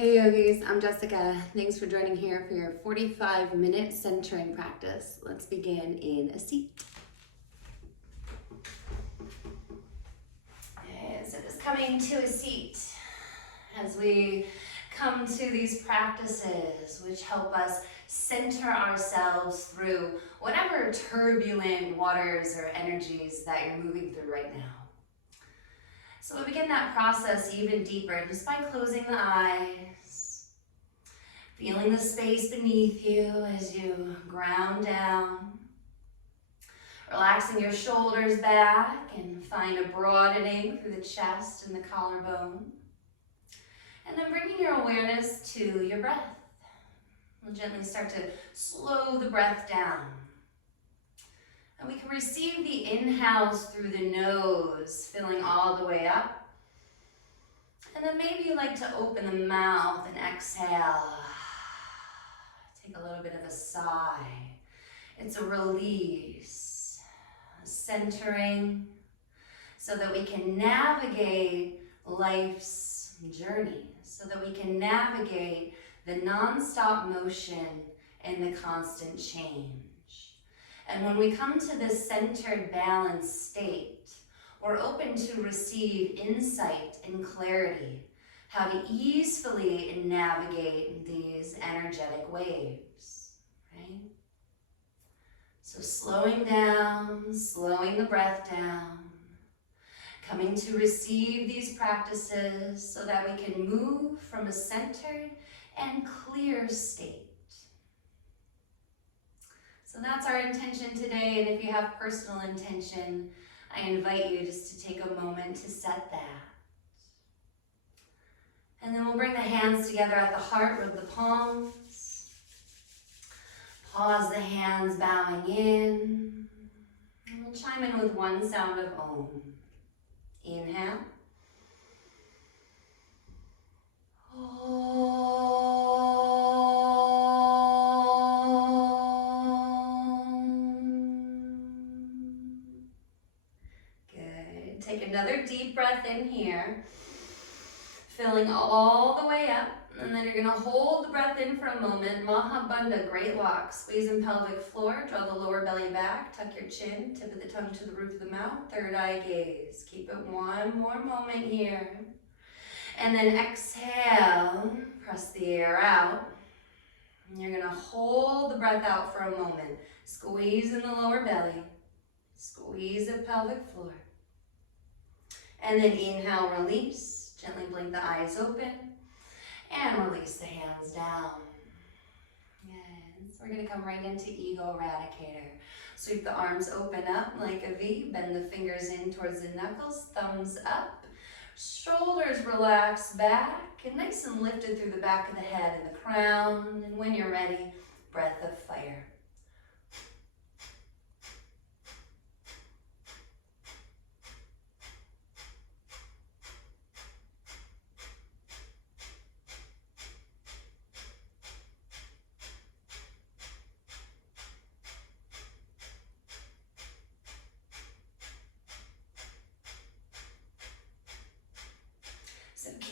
Hey yogis, I'm Jessica. Thanks for joining here for your 45-minute centering practice. Let's begin in a seat. Okay, so just coming to a seat as we come to these practices which help us center ourselves through whatever turbulent waters or energies that you're moving through right now. So we'll begin that process even deeper just by closing the eyes. Feeling the space beneath you as you ground down. Relaxing your shoulders back and find a broadening through the chest and the collarbone. And then bringing your awareness to your breath. We'll gently start to slow the breath down. And we can receive the inhales through the nose, filling all the way up. And then maybe you like to open the mouth and exhale. Take a little bit of a sigh. It's a release, a centering, so that we can navigate life's journey, so that we can navigate the non-stop motion and the constant change. And when we come to this centered, balanced state, we're open to receive insight and clarity, how to easily navigate these energetic waves, right? So slowing down, slowing the breath down, coming to receive these practices so that we can move from a centered and clear state. So that's our intention today, and if you have personal intention, I invite you just to take a moment to set that. And then we'll bring the hands together at the heart with the palms. Pause the hands bowing in. And we'll chime in with one sound of Om. Inhale. Good. Take another deep breath in here. Filling all the way up, and then you're gonna hold the breath in for a moment. Mahabandha, great lock. Squeeze in pelvic floor, draw the lower belly back, tuck your chin, tip of the tongue to the roof of the mouth, third eye gaze. Keep it one more moment here. And then exhale, press the air out. And you're gonna hold the breath out for a moment. Squeeze in the lower belly, squeeze the pelvic floor. And then inhale, release. Gently blink the eyes open and release the hands down. Yes. We're going to come right into Ego Eradicator. Sweep the arms open up like a V. Bend the fingers in towards the knuckles. Thumbs up. Shoulders relax back and nice and lifted through the back of the head and the crown. And when you're ready, breath of fire.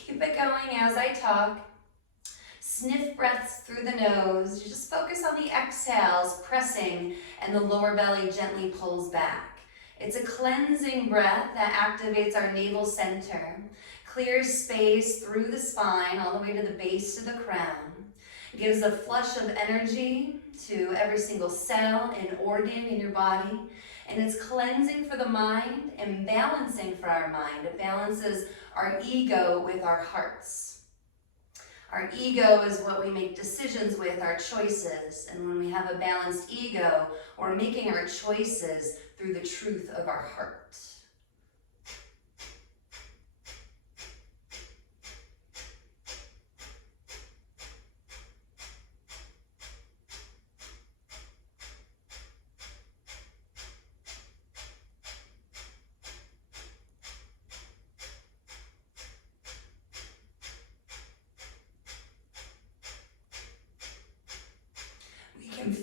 Keep it going as I talk. Sniff breaths through the nose. You just focus on the exhales, pressing, and the lower belly gently pulls back. It's a cleansing breath that activates our navel center, clears space through the spine all the way to the base of the crown, gives a flush of energy to every single cell and organ in your body, and it's cleansing for the mind and balancing for our mind. It balances our ego with our hearts. Our ego is what we make decisions with, our choices. And when we have a balanced ego, we're making our choices through the truth of our heart.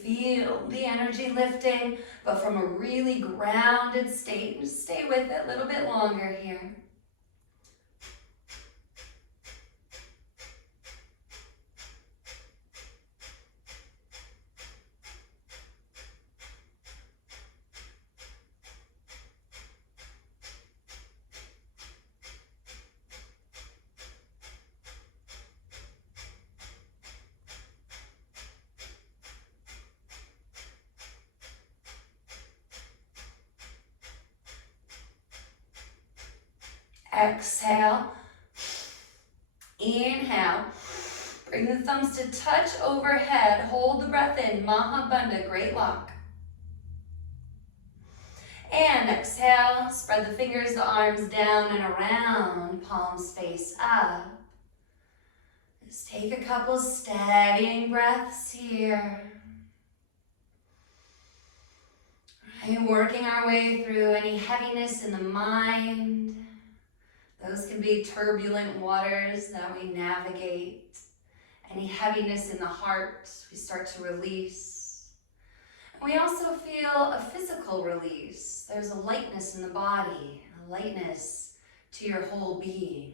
Feel the energy lifting, but from a really grounded state. Just stay with it a little bit longer here. Exhale. Inhale. Bring the thumbs to touch overhead. Hold the breath in. Mahabandha, great lock. And exhale. Spread the fingers, the arms down and around. Palms face up. Just take a couple steadying breaths here. And working our way through any heaviness in the mind. Those can be turbulent waters that we navigate. Any heaviness in the heart, we start to release. And we also feel a physical release. There's a lightness in the body, a lightness to your whole being.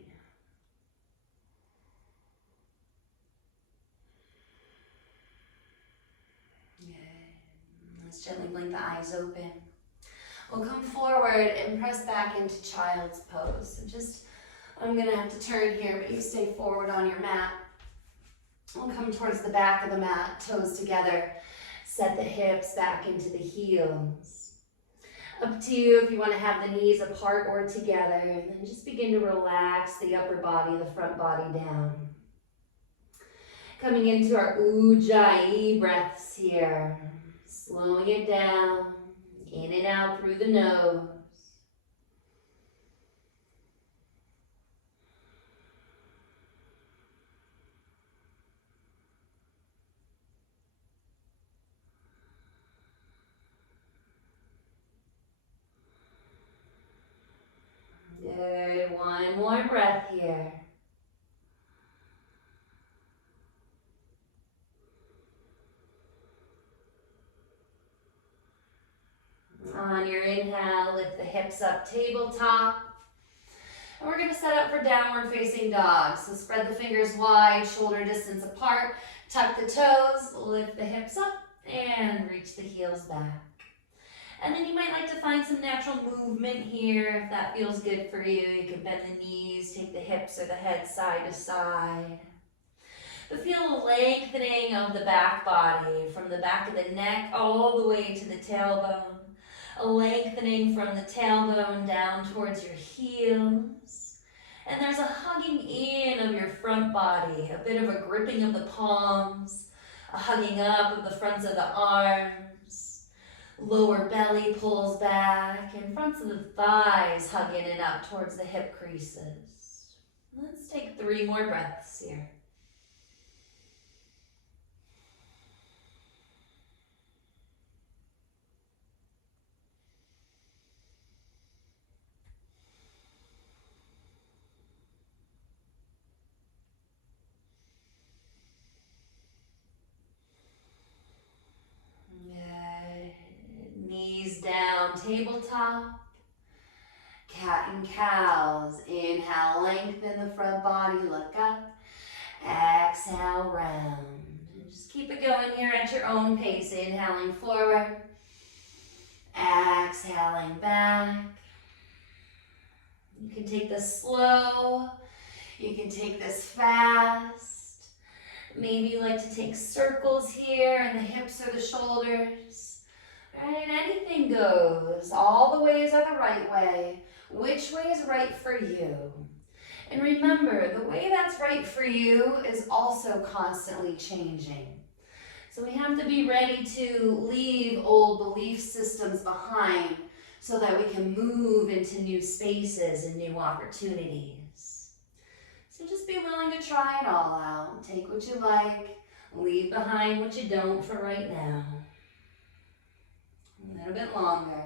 Let's gently blink the eyes open. We'll come forward and press back into child's pose. So just, I'm gonna have to turn here, but you stay forward on your mat. We'll come towards the back of the mat, toes together. Set the hips back into the heels. Up to you if you wanna have the knees apart or together. And then just begin to relax the upper body, the front body down. Coming into our Ujjayi breaths here. Slowing it down, in and out through the nose. Good, one more breath here. On your inhale, lift the hips up, tabletop. And we're gonna set up for downward facing dog. So spread the fingers wide, shoulder distance apart, tuck the toes, lift the hips up, and reach the heels back. And then you might like to find some natural movement here. If that feels good for you, you can bend the knees, take the hips or the head side to side. But feel a lengthening of the back body, from the back of the neck all the way to the tailbone. A lengthening from the tailbone down towards your heels. And there's a hugging in of your front body, a bit of a gripping of the palms, a hugging up of the fronts of the arms. Lower belly pulls back, and fronts of the thighs hug in and up towards the hip creases. Let's take 3 more breaths here. Knees down, tabletop. Cat and cows. Inhale, lengthen the front body, look up. Exhale, round. And just keep it going here at your own pace. Inhaling forward. Exhaling back. You can take this slow. You can take this fast. Maybe you like to take circles here in the hips or the shoulders. Right, anything goes. All the ways are the right way. Which way is right for you? And remember, the way that's right for you is also constantly changing. So we have to be ready to leave old belief systems behind so that we can move into new spaces and new opportunities. So just be willing to try it all out. Take what you like, leave behind what you don't for right now. A little bit longer.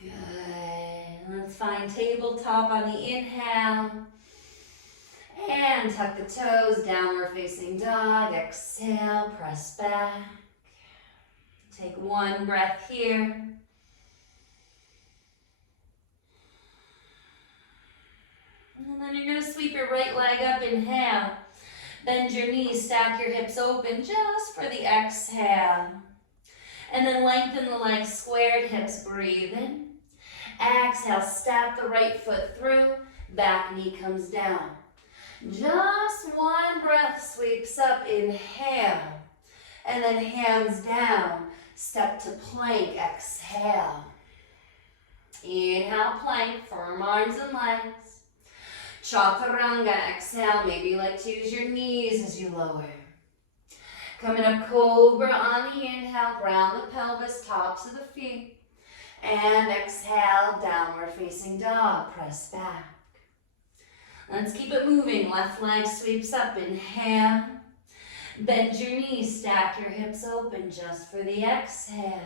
Good. Let's find tabletop on the inhale. And tuck the toes, downward facing dog. Exhale, press back. Take 1 breath here. And then you're gonna sweep your right leg up, inhale. Bend your knees, stack your hips open just for the exhale. And then lengthen the legs, squared hips, breathe in. Exhale, step the right foot through, back knee comes down. Just one breath sweeps up, inhale, and then hands down, step to plank, exhale. Inhale, plank, firm arms and legs. Chaturanga, exhale, maybe you like to use your knees as you lower. Coming up, cobra on the inhale, ground the pelvis, tops of the feet. And exhale, downward facing dog, press back. Let's keep it moving, left leg sweeps up, inhale. Bend your knees, stack your hips open just for the exhale.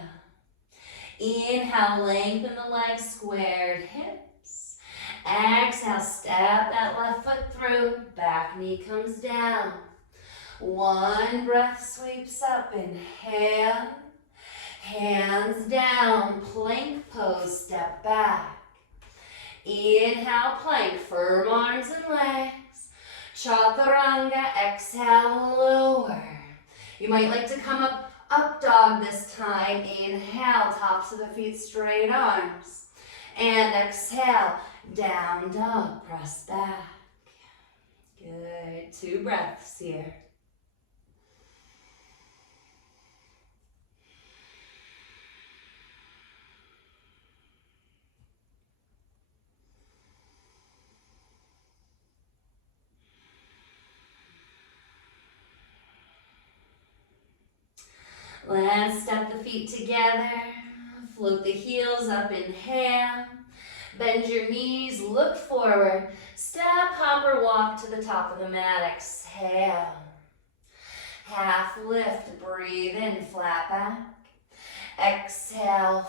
Inhale, lengthen the legs, squared hips. Exhale, step that left foot through, back knee comes down. One breath sweeps up, inhale. Hands down, plank pose, step back. Inhale, plank, firm arms and legs. Chaturanga, exhale, lower. You might like to come up dog this time. Inhale, tops of the feet, straight arms. And exhale, down dog, press back. Good, 2 breaths here. Let's step the feet together, float the heels up, inhale. Bend your knees, look forward, step, hop, or walk to the top of the mat, exhale. Half lift, breathe in, flat back. Exhale,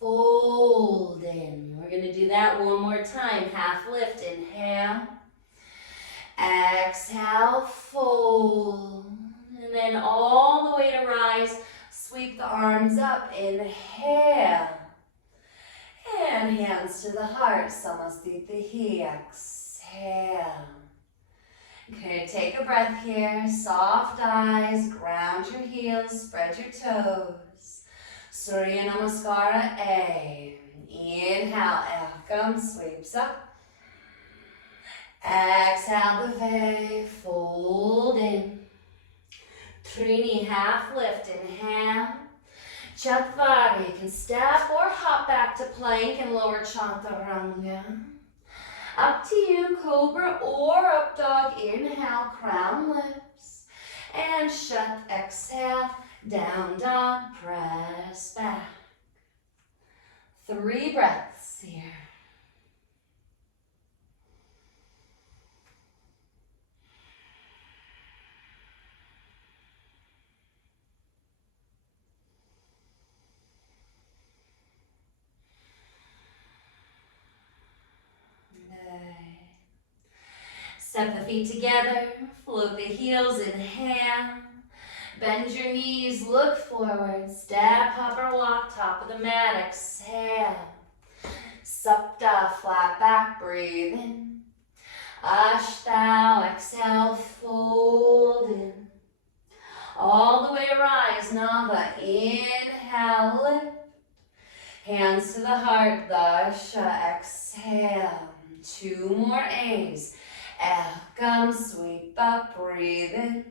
fold in. We're gonna do that one more time. Half lift, inhale. Exhale, fold. And then all the way to rise, sweep the arms up, inhale. And hands to the heart, Samasthiti, exhale. Okay, take a breath here, soft eyes, ground your heels, spread your toes. Surya Namaskara A. Inhale, Ekam sweeps up. Exhale, Bhave, fold in. Trini, half lift, inhale. Chatvari, you can step or hop back to plank and lower Chaturanga. Up to you, cobra or up dog, inhale, crown lips. And shut, exhale, down dog, press back. 3 breaths here. Step the feet together, float the heels, inhale. Bend your knees, look forward, step, hop, or walk, top of the mat, exhale. Supta, flat back, breathe in. Ashtau, exhale, fold in. All the way to rise, Nava, inhale, lift. Hands to the heart, Dasha, exhale. 2 more A's. Ekam, sweep up, breathe in.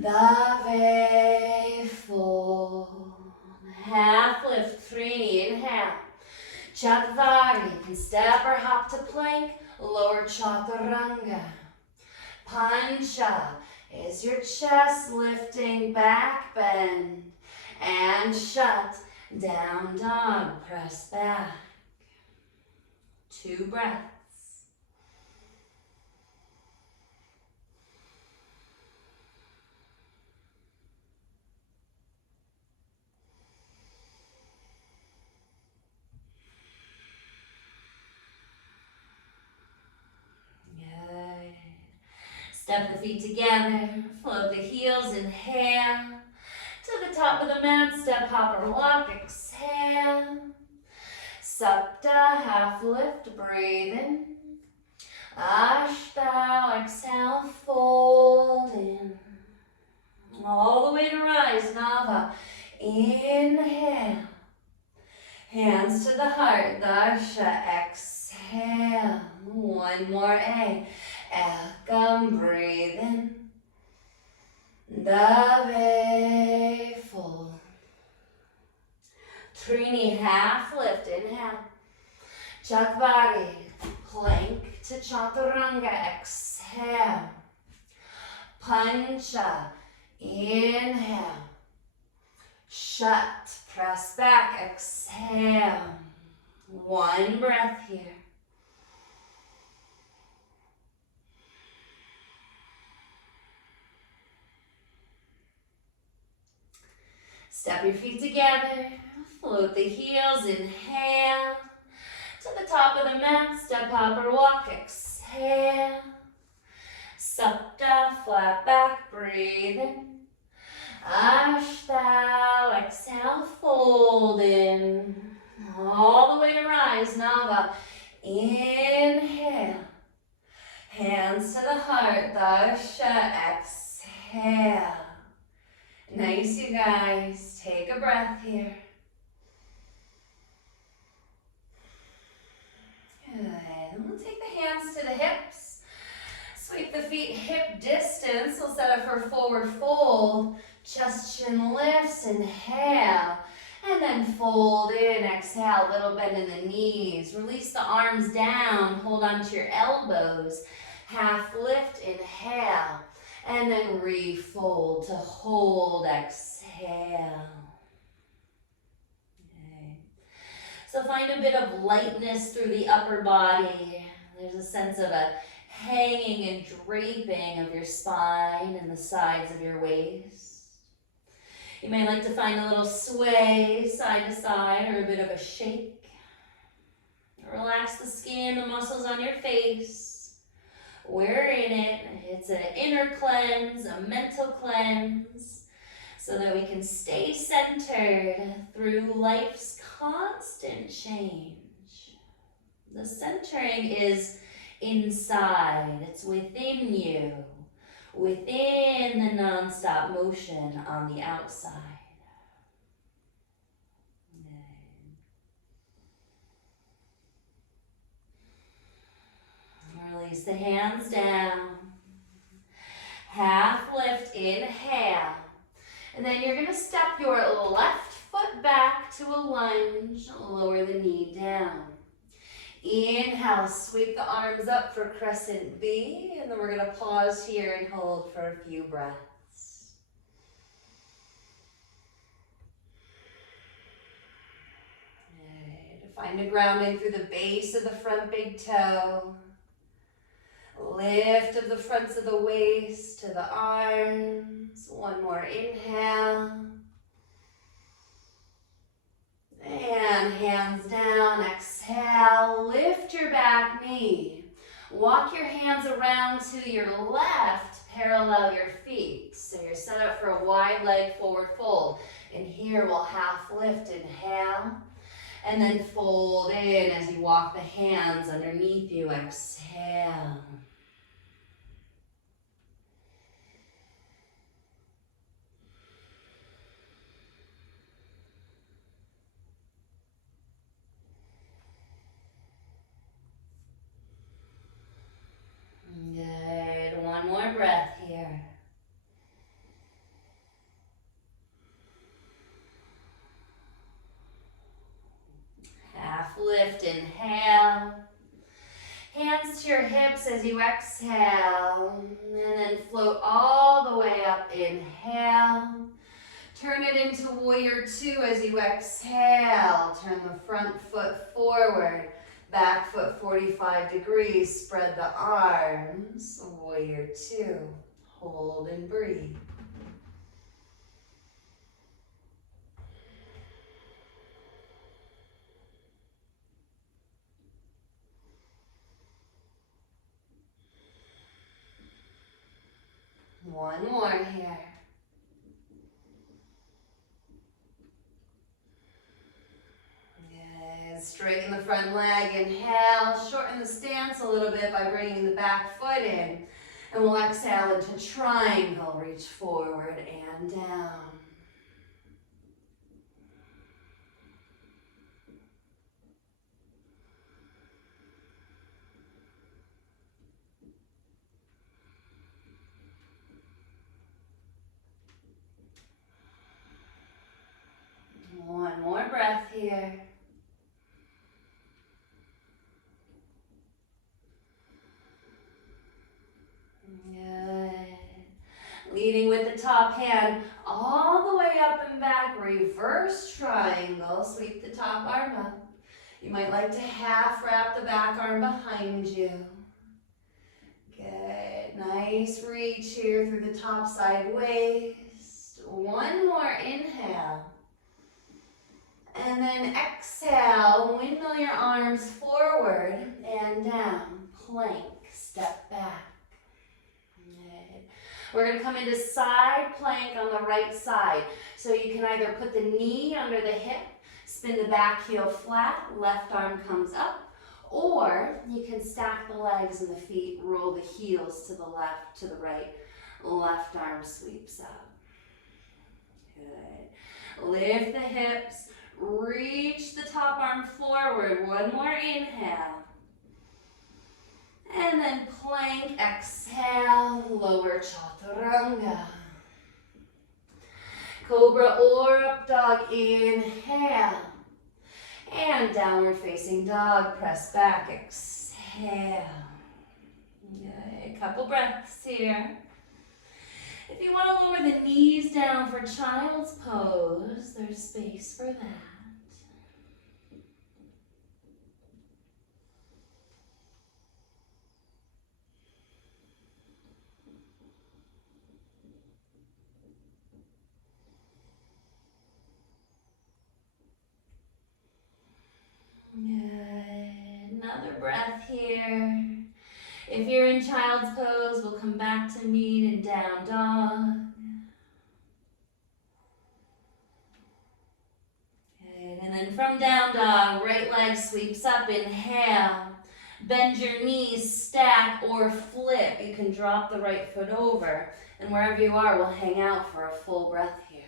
Dave, fold. Half lift, Trini, inhale. Chatvari, you can step or hop to plank, lower Chaturanga. Pancha is your chest lifting, back bend. And shut, down dog, press back. 2 breaths. Step the feet together, float the heels, inhale. To the top of the mat, step, hop, or walk, exhale. Supta, half lift, breathe in. Ashtau, exhale, fold in. All the way to rise, Nava. Inhale. Hands to the heart, Dasha. one more A. Come, breathe in. Dove, fold. Trini, half lift, inhale. Chakbari, plank to chaturanga, exhale. Pancha, inhale. Shut, press back, exhale. One breath here. Step your feet together, float the heels, inhale. To the top of the mat, step, hop, or walk, exhale. Supta, flat back, breathe in. Ashtau, exhale, fold in. All the way to rise, Nava. Inhale. Hands to the heart, Dasha, exhale. Nice, you guys. Take a breath here. Good. And we'll take the hands to the hips. Sweep the feet hip distance. We'll set up for forward fold. Chest, chin lifts. Inhale. And then fold in. Exhale. Little bend in the knees. Release the arms down. Hold onto your elbows. Half lift. Inhale. And then refold to hold. Exhale. So find a bit of lightness through the upper body. There's a sense of a hanging and draping of your spine and the sides of your waist. You may like to find a little sway side to side or a bit of a shake. Relax the skin, the muscles on your face. We're in it. It's an inner cleanse, a mental cleanse, so that we can stay centered through life's constant change. The centering is inside. It's within you, within the non-stop motion on the outside. Release the hands down. Half lift, inhale. And then you're gonna step your left foot back to a lunge, lower the knee down. Inhale, sweep the arms up for crescent B, and then we're gonna pause here and hold for a few breaths. Good. Find a grounding through the base of the front big toe. Lift of the fronts of the waist to the arms. One more inhale. And hands down, exhale. Lift your back knee. Walk your hands around to your left, parallel your feet. So you're set up for a wide leg forward fold. And here we'll half lift, inhale. And then fold in as you walk the hands underneath you, exhale. Good. One more breath here. Half lift, inhale. Hands to your hips as you exhale. And then float all the way up, inhale. Turn it into warrior two as you exhale. Turn the front foot forward. Back foot 45 degrees, spread the arms, warrior two. Hold and breathe. One more here. Straighten the front leg, inhale, shorten the stance a little bit by bringing the back foot in. And we'll exhale into triangle, reach forward and down. Good. Leading with the top hand all the way up and back, reverse triangle. Sweep the top arm up. You might like to half wrap the back arm behind you. Good. Nice reach here through the top side waist. One more inhale. And then exhale, windmill your arms forward and down. Plank, step back. Good. We're going to come into side plank on the right side. So you can either put the knee under the hip, spin the back heel flat, left arm comes up, or you can stack the legs and the feet, roll the heels to the left, to the right, left arm sweeps up. Good. Lift the hips. Reach the top arm forward. One more inhale. And then plank, exhale, lower chaturanga. Cobra or up dog, inhale. And downward facing dog, press back, exhale. Good. Couple breaths here. If you want to lower the knees down for child's pose, there's space for that. Good. Another breath here. If you're in child's pose, we'll come back to meet in down dog. Good. And then from down dog, right leg sweeps up, inhale. Bend your knees, stack or flip. You can drop the right foot over. And wherever you are, we'll hang out for a full breath here.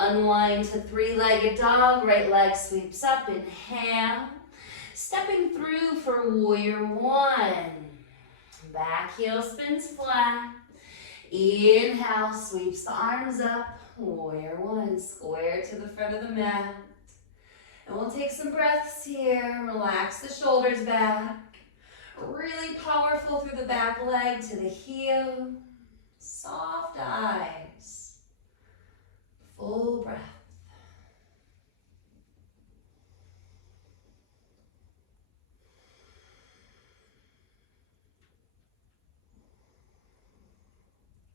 Unwind to three-legged dog, right leg sweeps up, inhale. Stepping through for warrior one. Back heel spins flat. Inhale, sweeps the arms up. Warrior one, square to the front of the mat. And we'll take some breaths here. Relax the shoulders back. Really powerful through the back leg to the heel. Soft eyes. Full breath.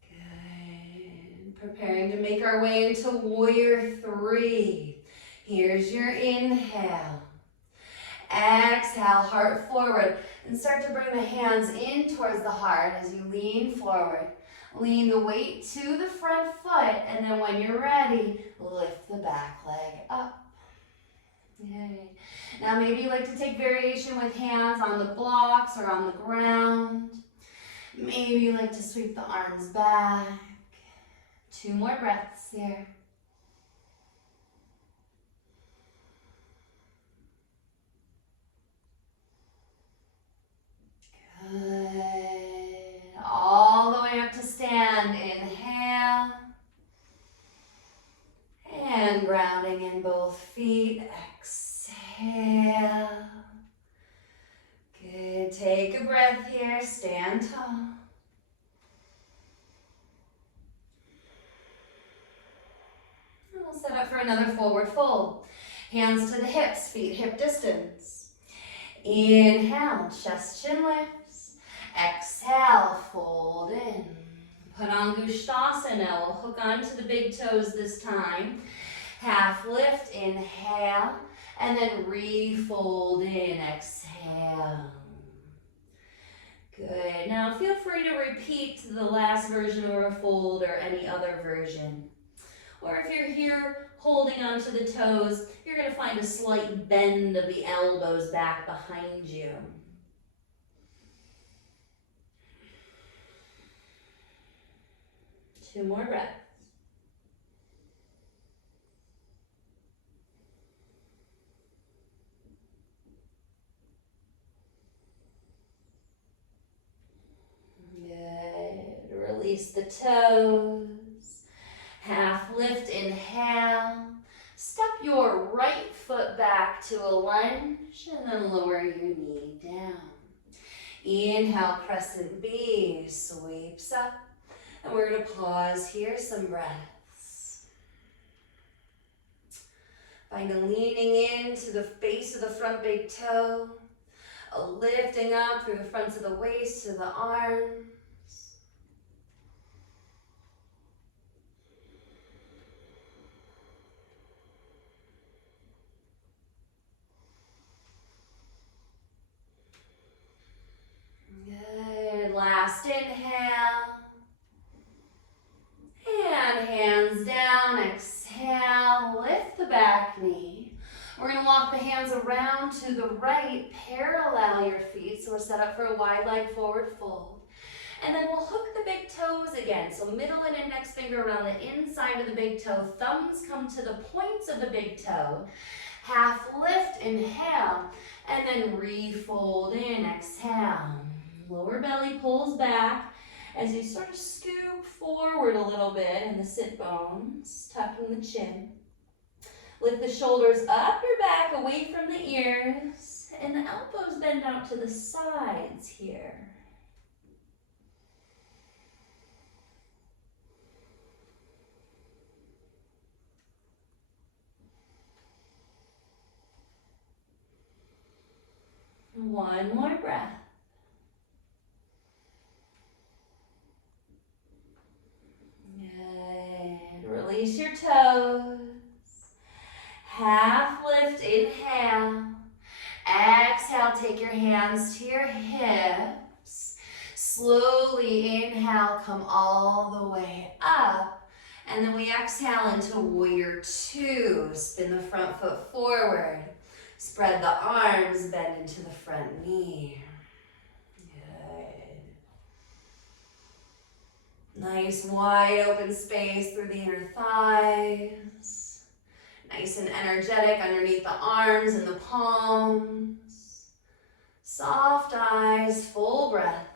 Good. Preparing to make our way into warrior three. Here's your inhale. Exhale, heart forward. And start to bring the hands in towards the heart as you lean forward. Lean the weight to the front foot, and then when you're ready, lift the back leg up. Okay. Now maybe you like to take variation with hands on the blocks or on the ground. Maybe you like to sweep the arms back. 2 more breaths here. Good. All the way up to stand. Inhale. And grounding in both feet. Exhale. Good. Take a breath here. Stand tall. And we'll set up for another forward fold. Hands to the hips, feet hip distance. Inhale, chest chin lifts. Exhale, fold in. Put on Gustasana. We'll hook onto the big toes this time. Half lift, inhale, and then refold in, exhale. Good. Now feel free to repeat the last version or a fold or any other version. Or if you're here holding onto the toes, you're going to find a slight bend of the elbows back behind you. Two more breaths. Good. Release the toes. Half lift, inhale. Step step your right foot back to a lunge and then lower your knee down. Inhale, crescent B, sweeps up. And we're gonna pause here, some breaths. Find a leaning into the base of the front big toe, a lifting up through the fronts of the waist to the arms. Good, last inhale. And hands down, exhale, lift the back knee. We're gonna walk the hands around to the right, parallel your feet, so we're set up for a wide leg forward fold. And then we'll hook the big toes again. So middle and index finger around the inside of the big toe, thumbs come to the points of the big toe. Half lift, inhale, and then refold in, exhale. Lower belly pulls back as you sort of scoop forward a little bit in the sit bones, tucking the chin. Lift the shoulders up your back, away from the ears, and the elbows bend out to the sides here. One more breath. Good. Release your toes. Half lift, inhale. Exhale, take your hands to your hips. Slowly inhale, come all the way up. And then we exhale into warrior two. Spin the front foot forward. Spread the arms, bend into the front knee. Good. Nice wide open space through the inner thighs. Nice and energetic underneath the arms and the palms. Soft eyes, full breaths.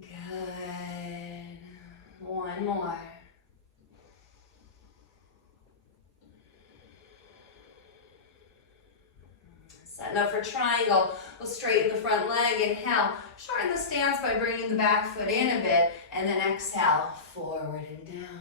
Good. One more. Setting up for triangle. We'll straighten the front leg. Inhale. Shorten the stance by bringing the back foot in a bit. And then exhale, forward and down.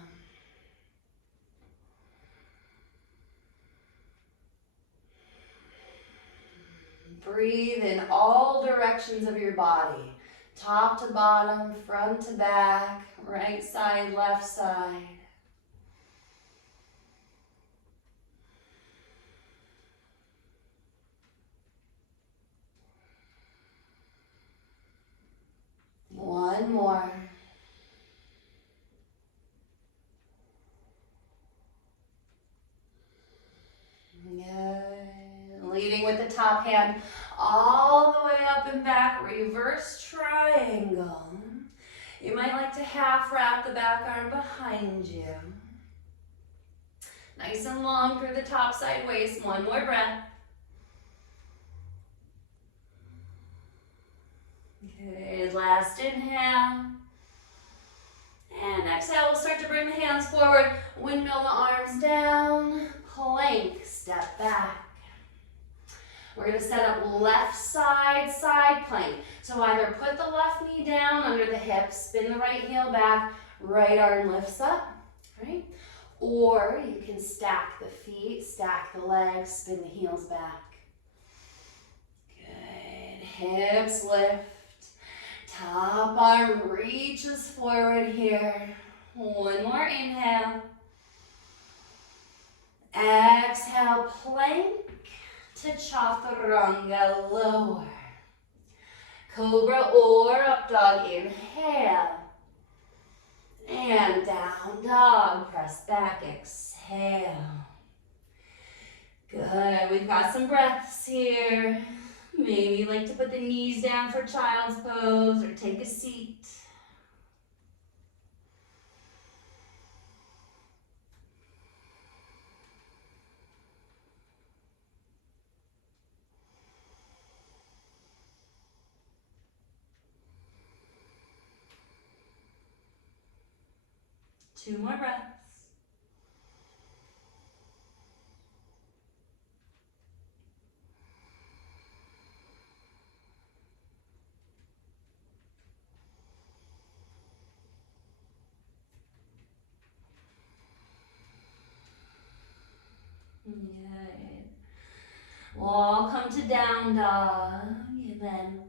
Breathe in all directions of your body. Top to bottom, front to back, right side, left side. One more. Good. Leading with the top hand all the way up and back, reverse triangle. You might like to half wrap the back arm behind you. Nice and long through the top side waist. One more breath. Good, last inhale. And exhale, we'll start to bring the hands forward. Windmill the arms down. Plank, step back. We're gonna set up left side, side plank. So either put the left knee down under the hips, spin the right heel back, right arm lifts up, right? Or you can stack the feet, stack the legs, spin the heels back. Good, hips lift. Top arm reaches forward here. One more inhale. Exhale, plank to chaturanga, lower. Cobra or up dog, inhale. And down dog, press back, exhale. Good, we've got some breaths here. Maybe you like to put the knees down for child's pose or take a seat. 2 more breaths. Good. We'll all come to down dog, and then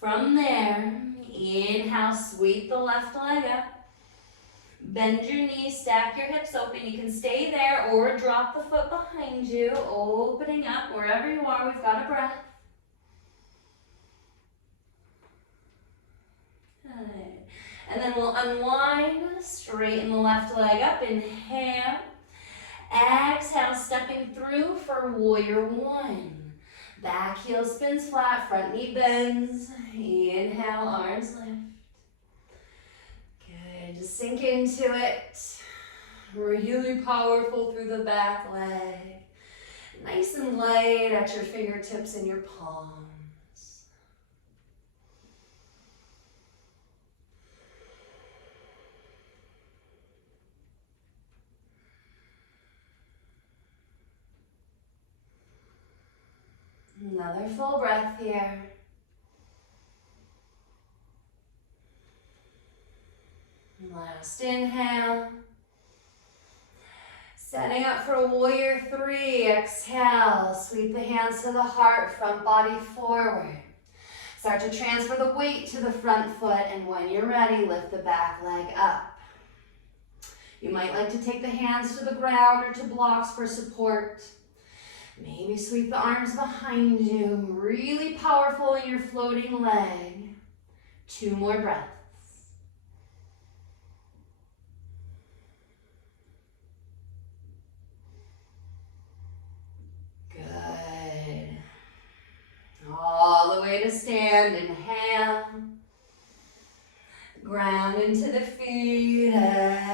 from there, inhale, sweep the left leg up. Bend your knees, stack your hips open. You can stay there or drop the foot behind you, opening up wherever you are. We've got a breath. Good. And then we'll unwind, straighten the left leg up. Inhale. Exhale, stepping through for warrior one. Back heel spins flat, front knee bends. Inhale, arms lift. Good, just sink into it. Really powerful through the back leg. Nice and light at your fingertips and your palms. Another full breath here. Last inhale. Setting up for warrior three. Exhale. Sweep the hands to the heart, front body forward. Start to transfer the weight to the front foot, and when you're ready, lift the back leg up. You might like to take the hands to the ground or to blocks for support. Maybe sweep the arms behind you. Really powerful in your floating leg. 2 more breaths. Good. All the way to stand. Inhale. Ground into the feet. Exhale.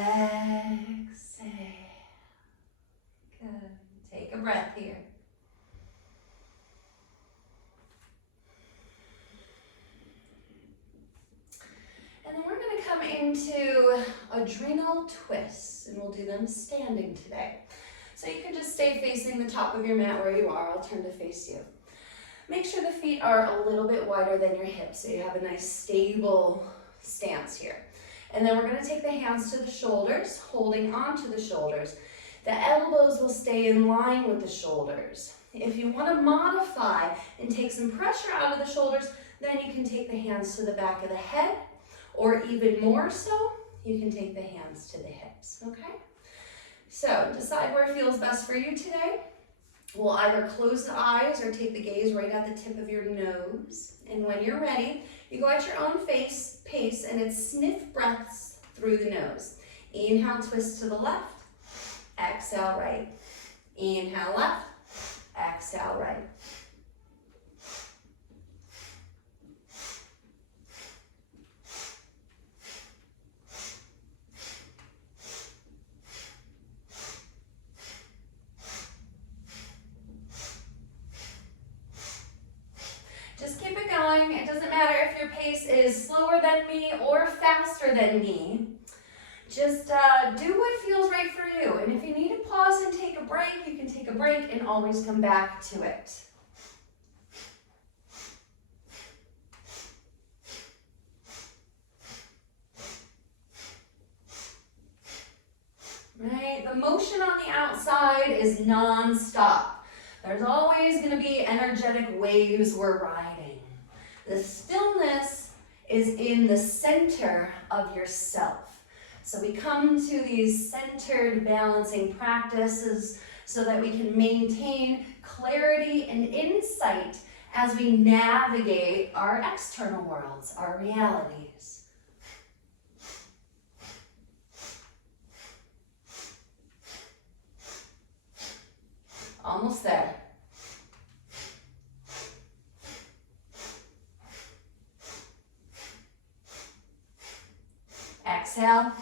Good. Take a breath here. And then we're going to come into adrenal twists, and we'll do them standing today. So you can just stay facing the top of your mat where you are. I'll turn to face you. Make sure the feet are a little bit wider than your hips so you have a nice stable stance here. And then we're going to take the hands to the shoulders, holding onto the shoulders. The elbows will stay in line with the shoulders. If you want to modify and take some pressure out of the shoulders, then you can take the hands to the back of the head. Or even more so, you can take the hands to the hips, okay? So decide where feels best for you today. We'll either close the eyes or take the gaze right at the tip of your nose. And when you're ready, you go at your own pace, and it's sniff breaths through the nose. Inhale, twist to the left. Exhale, right. Inhale, left. Exhale, right. Just keep it going. It doesn't matter if your pace is slower than me or faster than me. Just do what feels right for you. And if you need to pause and take a break, you can take a break and always come back to it. Right? The motion on the outside is non-stop. There's always going to be energetic waves we're riding. The stillness is in the center of yourself. So we come to these centered balancing practices so that we can maintain clarity and insight as we navigate our external worlds, our realities. Almost there. Exhale,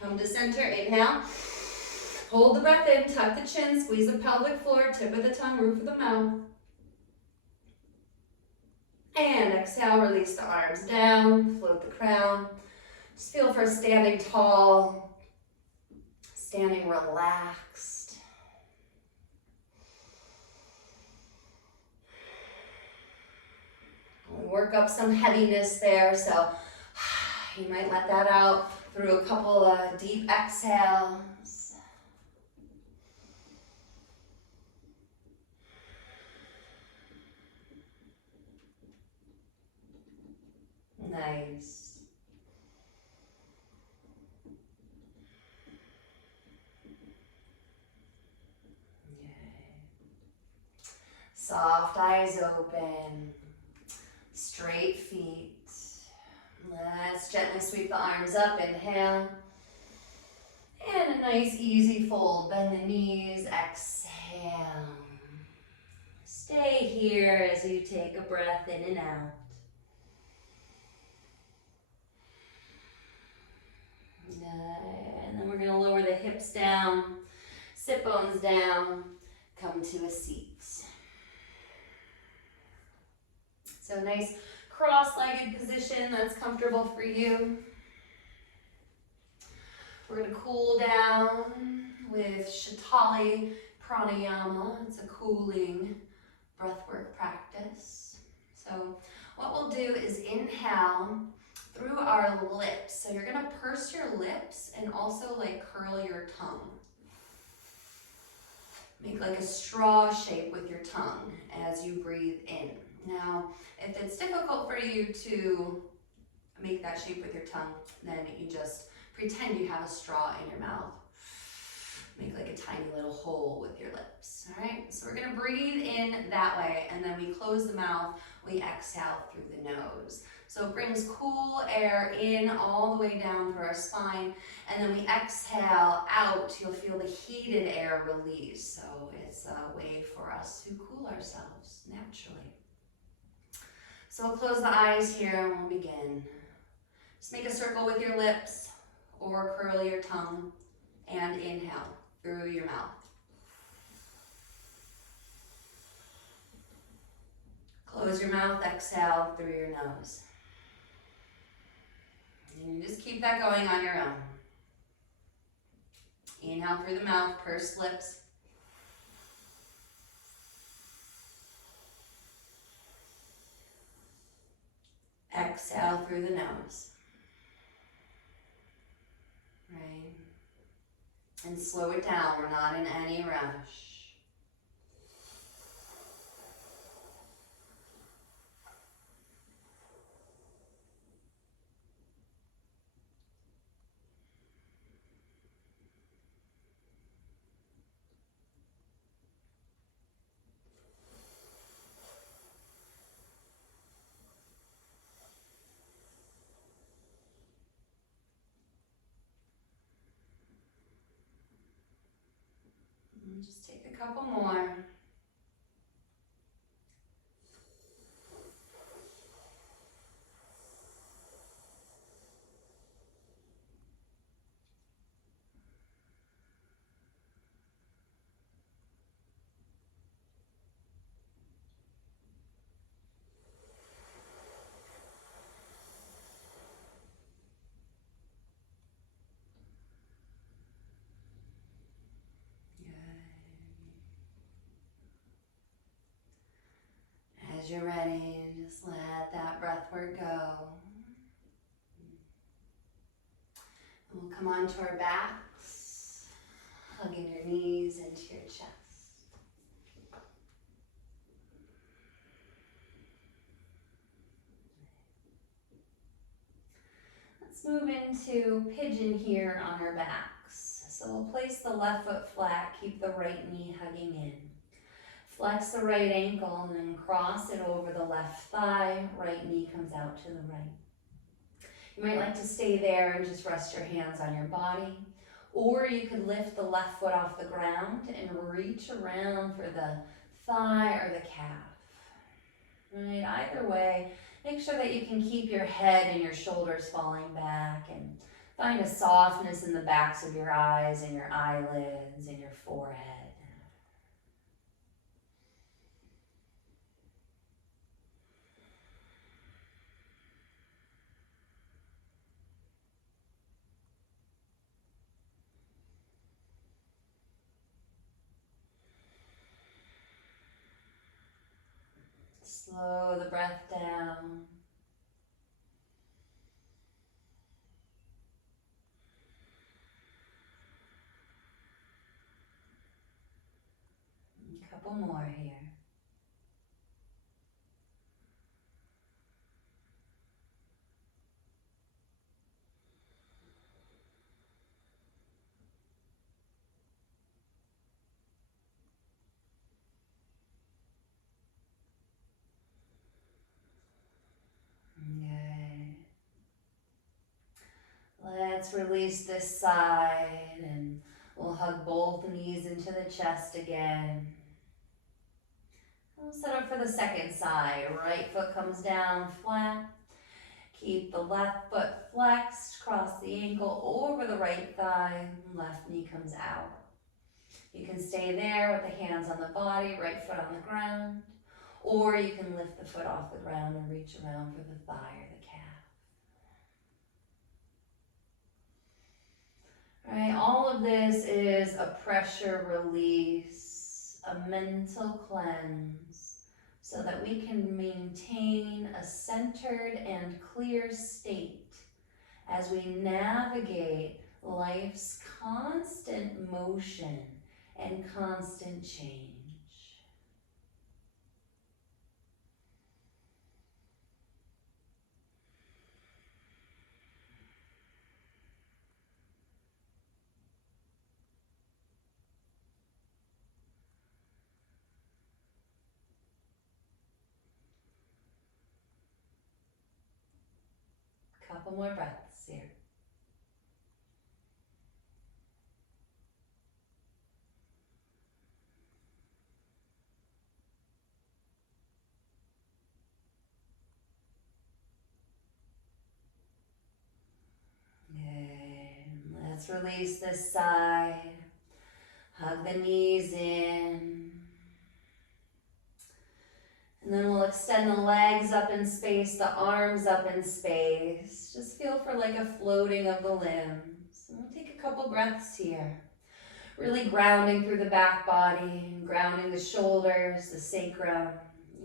come to center, inhale. Hold the breath in, tuck the chin, squeeze the pelvic floor, tip of the tongue, roof of the mouth. And exhale, release the arms down, float the crown. Just feel for standing tall, standing relaxed. We'll work up some heaviness there, so you might let that out through a couple of deep exhales. Nice. Okay. Soft eyes open. Straight feet. Let's gently sweep the arms up. Inhale. And a nice easy fold. Bend the knees. Exhale. Stay here as you take a breath in and out. And then we're going to lower the hips down, sit bones down, come to a seat. So nice cross-legged position that's comfortable for you. We're going to cool down with Shatali Pranayama. It's a cooling breathwork practice. So what we'll do is inhale through our lips. So you're going to purse your lips and also like curl your tongue. Make like a straw shape with your tongue as you breathe in. Now, if it's difficult for you to make that shape with your tongue, then you just pretend you have a straw in your mouth. Make like a tiny little hole with your lips, all right? So we're gonna breathe in that way, and then we close the mouth, we exhale through the nose. So it brings cool air in all the way down through our spine, and then we exhale out, you'll feel the heated air release. So it's a way for us to cool ourselves naturally. So we'll close the eyes here and we'll begin. Just make a circle with your lips or curl your tongue and inhale through your mouth. Close your mouth, exhale through your nose. And you just keep that going on your own. Inhale through the mouth, pursed lips. Exhale through the nose. Right? And slow it down, we're not in any rush. And just take a couple more. As you're ready, just let that breath work go. And we'll come onto our backs, hugging your knees into your chest. Let's move into pigeon here on our backs. So we'll place the left foot flat, keep the right knee hugging in. Flex the right ankle and then cross it over the left thigh. Right knee comes out to the right. You might like to stay there and just rest your hands on your body. Or you could lift the left foot off the ground and reach around for the thigh or the calf. Right, either way, make sure that you can keep your head and your shoulders falling back and find a softness in the backs of your eyes and your eyelids and your forehead. Slow the breath down. A couple more here. Good. Let's release this side and we'll hug both knees into the chest again. We'll set up for the second side. Right foot comes down flat. Keep the left foot flexed, cross the ankle over the right thigh, left knee comes out. You can stay there with the hands on the body, right foot on the ground, or you can lift the foot off the ground and reach around for the thigh or the calf. All right, all of this is a pressure release, a mental cleanse, so that we can maintain a centered and clear state as we navigate life's constant motion and constant change. Couple more breaths here. Good. Let's release this side. Hug the knees in. And then we'll extend the legs up in space, the arms up in space. Just feel for like a floating of the limbs. And we'll take a couple breaths here. Really grounding through the back body, grounding the shoulders, the sacrum,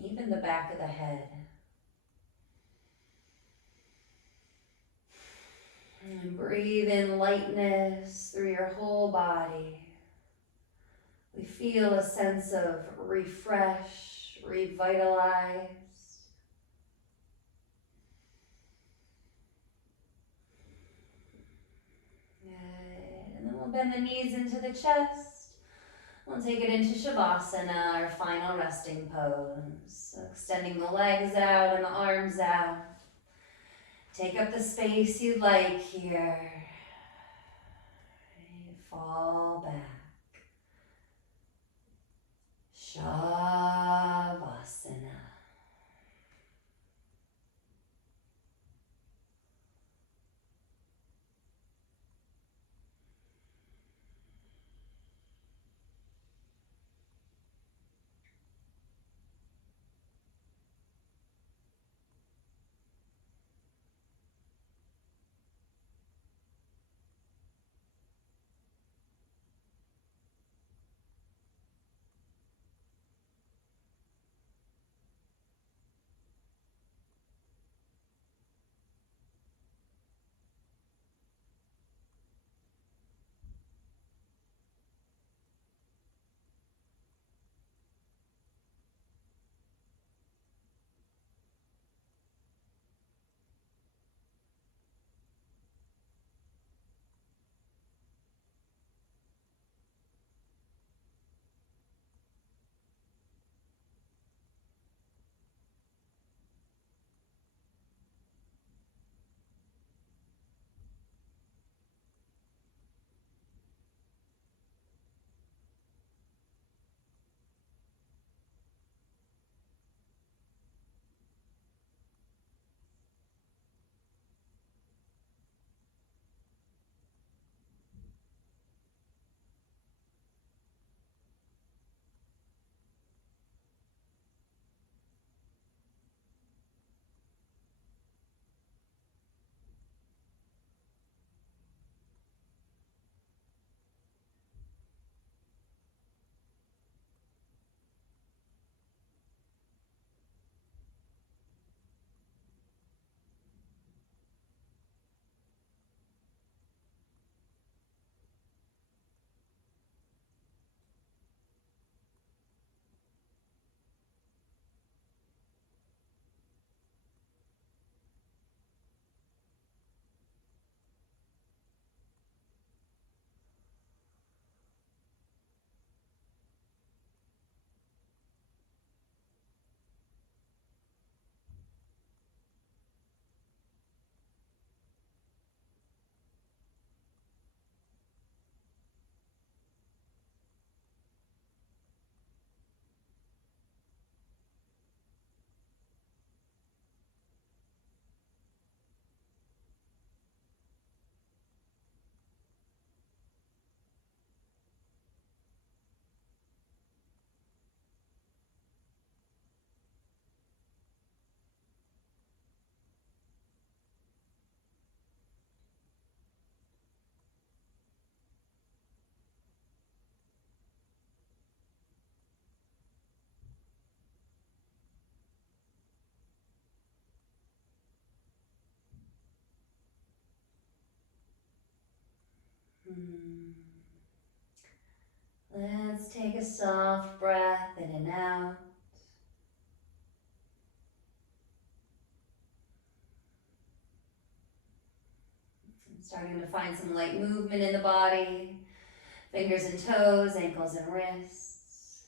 even the back of the head. And breathe in lightness through your whole body. We feel a sense of refresh, revitalized. Good. And then we'll bend the knees into the chest. We'll take it into Shavasana, our final resting pose. So extending the legs out and the arms out. Take up the space you'd like here. Fall back. Shavasana. Let's take a soft breath in and out. Starting to find some light movement in the body. Fingers and toes, ankles and wrists.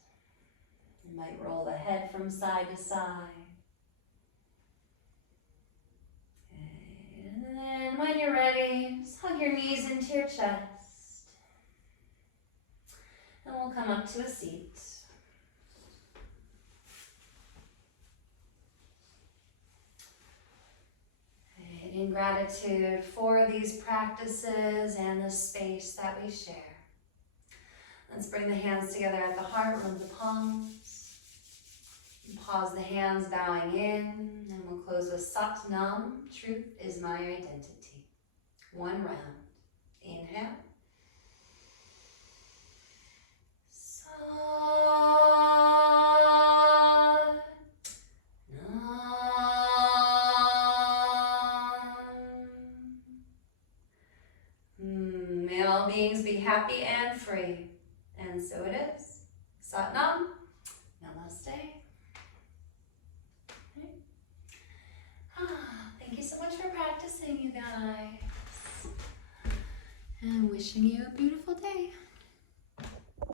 You might roll the head from side to side. And then when you're ready, just hug your knees into your chest. And we'll come up to a seat. In gratitude for these practices and the space that we share. Let's bring the hands together at the heart, rub the palms. And pause the hands, bowing in, and we'll close with Sat Nam, truth is my identity. One round. Inhale. Sat Nam. May all beings be happy and free. And so it is. Sat Nam. Namaste. Okay. Thank you so much for practicing, you guys. And wishing you a beautiful